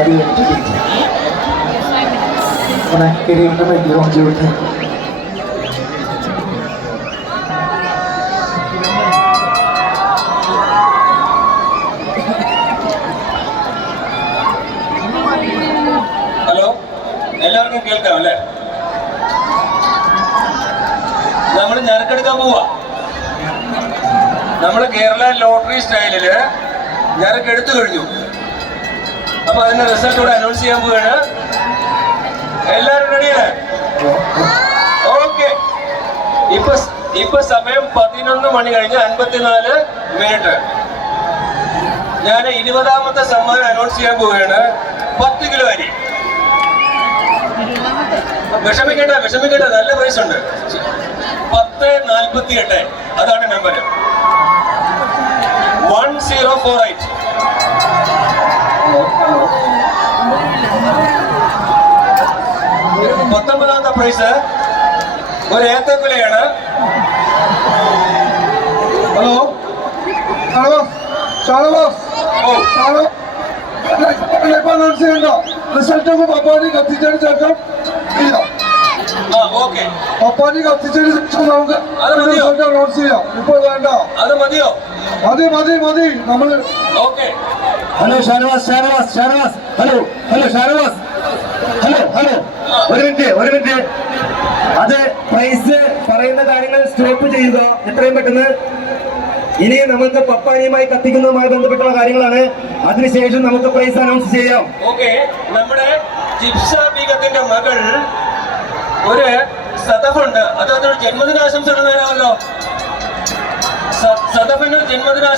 അത് കഴിഞ്ഞിട്ട് അങ്ങനെ കിരീടം വേണ്ടി റോഞ്ചിവിട്ട് ഹലോ, എല്ലാവർക്കും കേൾക്കാം അല്ലേ? നമ്മൾ ഞരക്കെടുക്കാൻ പോവാ. നമ്മൾ കേരള ലോട്ടറി സ്റ്റൈലില് ഞരക്കെടുത്തു കഴിഞ്ഞു. അപ്പൊ അതിന്റെ റിസൾട്ട് കൂടെ അനൗൺസ് ചെയ്യാൻ പോവാണ്. എല്ലാവരും റെഡിയാണ്? ഓക്കെ. ഇപ്പൊ സമയം 11 മണി കഴിഞ്ഞ് 54 മിനിറ്റ്. ഞാൻ 20ാമത്തെ സമ്മാനം അനൗൺസ് ചെയ്യാൻ പോവുകയാണ്. 10 കിലോ അരി. വിഷമിക്കേണ്ട, നല്ല പ്രൈസ് ഉണ്ട്. 1048 അതാണ് നമ്പർ. 1048. പത്തൊമ്പതാമത്തെ പ്രൈസ് ഒരു ഏത്തക്കുലയാണ്. ഹലോ റിസൾട്ട് പപ്പാനി കത്തിച്ചതിന് ശേഷം ഇല്ല. ഓക്കെ, പപ്പാനി കത്തിച്ചതിന് ശേഷം നമുക്ക് റിസൾട്ട് അനൗൺസ് ചെയ്യാം. ഇപ്പോൾ വേണ്ട, അത് മതിയോ? മതി നമ്മള്. Okay. Hello Shanavas. Hello Shanavas. Hello ഒരു മിനിറ്റ്. അത് പ്രൈസ് പറയുന്ന കാര്യങ്ങൾ സ്റ്റോപ്പ് ചെയ്യുക എത്രയും പെട്ടെന്ന്. ഇനി നമുക്ക് പപ്പാനിയുമായി കത്തിക്കുന്നതുമായി ബന്ധപ്പെട്ടുള്ള കാര്യങ്ങളാണ്. അതിനുശേഷം നമുക്ക് പ്രൈസ് അനൗൺസ് ചെയ്യാം. ഓക്കെ. നമ്മുടെ ജിപ്സ ബീഗത്തിന്റെ മകൾ ഒരു സദഫുണ്ട്. അത് ജന്മദിനാശംസകൾ നേരാമല്ലോ. സദഫിന് ജന്മദിനാശംസ